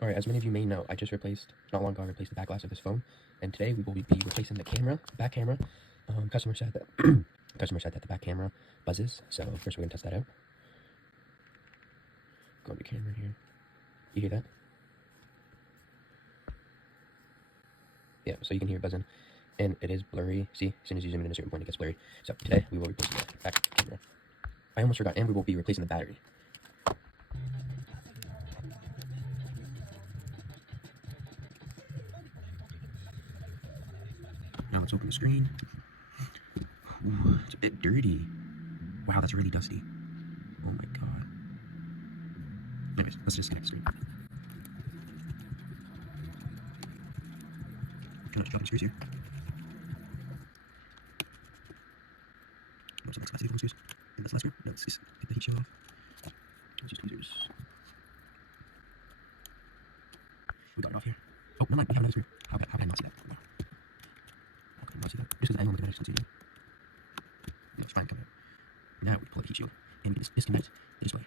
Alright, as many of you may know, I just not long ago, I replaced the back glass of this phone, and today we will be replacing the back camera. Customer said that the back camera buzzes, so first we're going to test that out. Go to camera here. You hear that? Yeah, so you can hear it buzzing, and it is blurry. See, as soon as you zoom in at a certain point, it gets blurry. So today, we will replace the back camera. I almost forgot, and we will be replacing the battery. Now let's open the screen. Ooh, it's a bit dirty. Wow, that's really dusty. Oh my god. Anyways, let's disconnect the screen. Try not to drop any screws here. No, some capacity screws. And that's the last screw. No, let's just get the heat shield off. Let's use tweezers. We got it off here. Oh, no, we have another screw. How can I not see that? Wow. How can I not see that? Just because the angle of the magnetic sensor. No, it's fine, come out. Now we pull up the heat shield, and we can disconnect the display.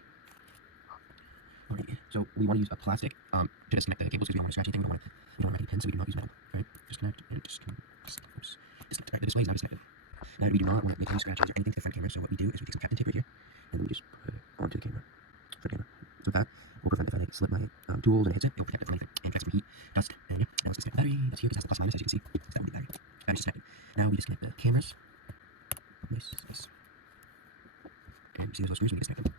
Alright, so we want to use a plastic to disconnect the cables because we don't want to scratch anything. We don't want to make any pins, so we do not use metal. Alright, disconnect and disconnect. Oops. Disconnect. Alright, the display is now disconnected. Now we do not want to make any scratches or anything to the front camera, so what we do is we take some Captain tape right here, and then we just put it onto the camera. Front camera. So that will prevent if I slip my tools and it hits it, it'll protect it from anything and protect some heat, dust, and yeah. Now let's disconnect the battery. That's here because that's the plus minus, as you can see. So that would be battery. Battery's disconnected. Now we disconnect the cameras. Nice. And you see those screws when you disconnect them.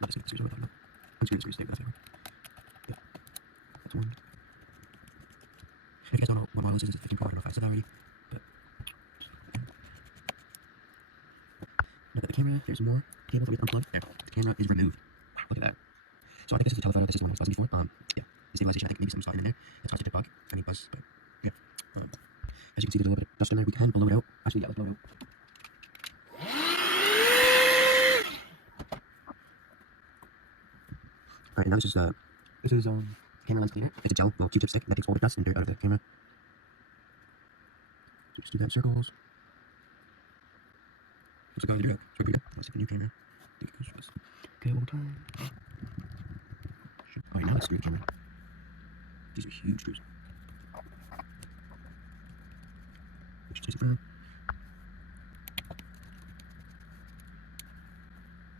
Not disconnect the screws, what am I talking about? Unscrew the screws, that's the one. Yeah, that's one. If you guys don't know what model this is, it's 15 Pro. I don't know if I said that already, but now that the camera, there's more cables that we have to unplug. There, the camera is removed. Wow, look at that. So I think this is a telephoto. This is the one I was buzzing before. Yeah, the stabilization. I think maybe something's gotten in there. It's caused it to bug. Any buzz, but yeah. As you can see, there's a little bit of dust in there. We can blow it out. Actually, yeah, let's blow it out. Alright, now this is camera lens cleaner. It's a gel, well, Q-tip stick that takes all the dust and dirt out of the camera. So just do that in circles. Looks like I did it. It's pretty good. Let's take a new camera. Okay, one more time. Alright, now let's screw the camera. These are huge screws. Which is firm.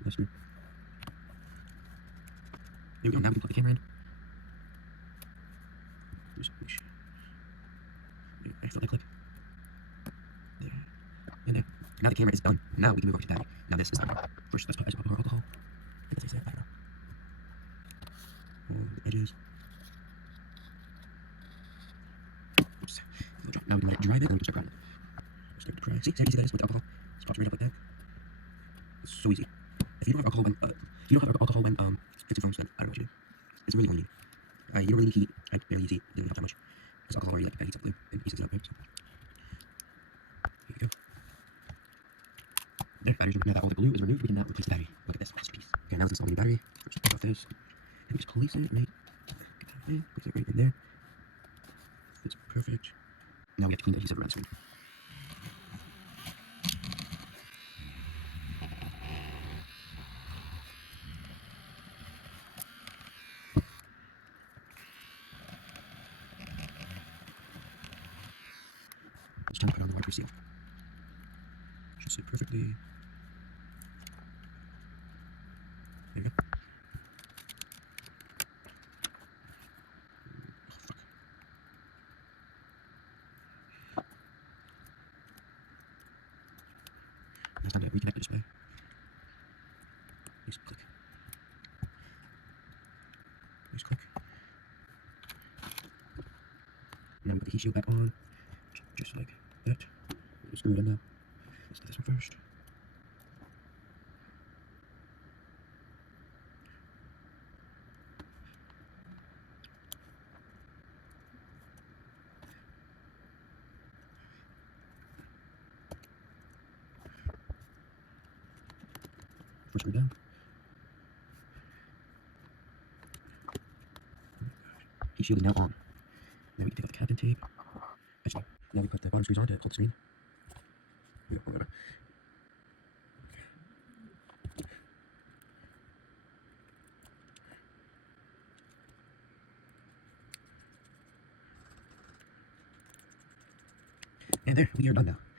Nice screw. There we go, now we can plug the camera in. Just push. I felt that click. There. And there. Now the camera is done. Now we can move over to battery. Now this is the part. First, let's put alcohol. I think that's how you say it, I don't know. On the edges. Oops. Now we can let it dry a bit, and we can start grinding. Start to dry. See how easy that is with the alcohol? Just pops right up like that. It's so easy. If you don't have alcohol when fixing phones, then I don't know what you do. It's really only. You don't really need heat. I barely use heat. It doesn't help that much. Because alcohol already heats up glue and heats it up, right? So here we go. There, battery's removed. Now that all the glue is removed, we can now replace the battery. Look at this masterpiece. Okay, now let's install the new battery. First, take off this. And we just place it right. Place it right in there. It's perfect. Now we have to clean the adhesive around the screen. It's time to put on the wiper seal. Should sit perfectly. There you go. Now it's time to reconnect the display. Just click. Just click. Now we put the heat shield back on. Just like that. We'll screw it in now. Let's do this one first. First screw down. Heat shield is now on. Now we can take off the Captain tape. Actually, now we put the bottom screws on to hold the screen. Yeah, whatever. And there, we are done now.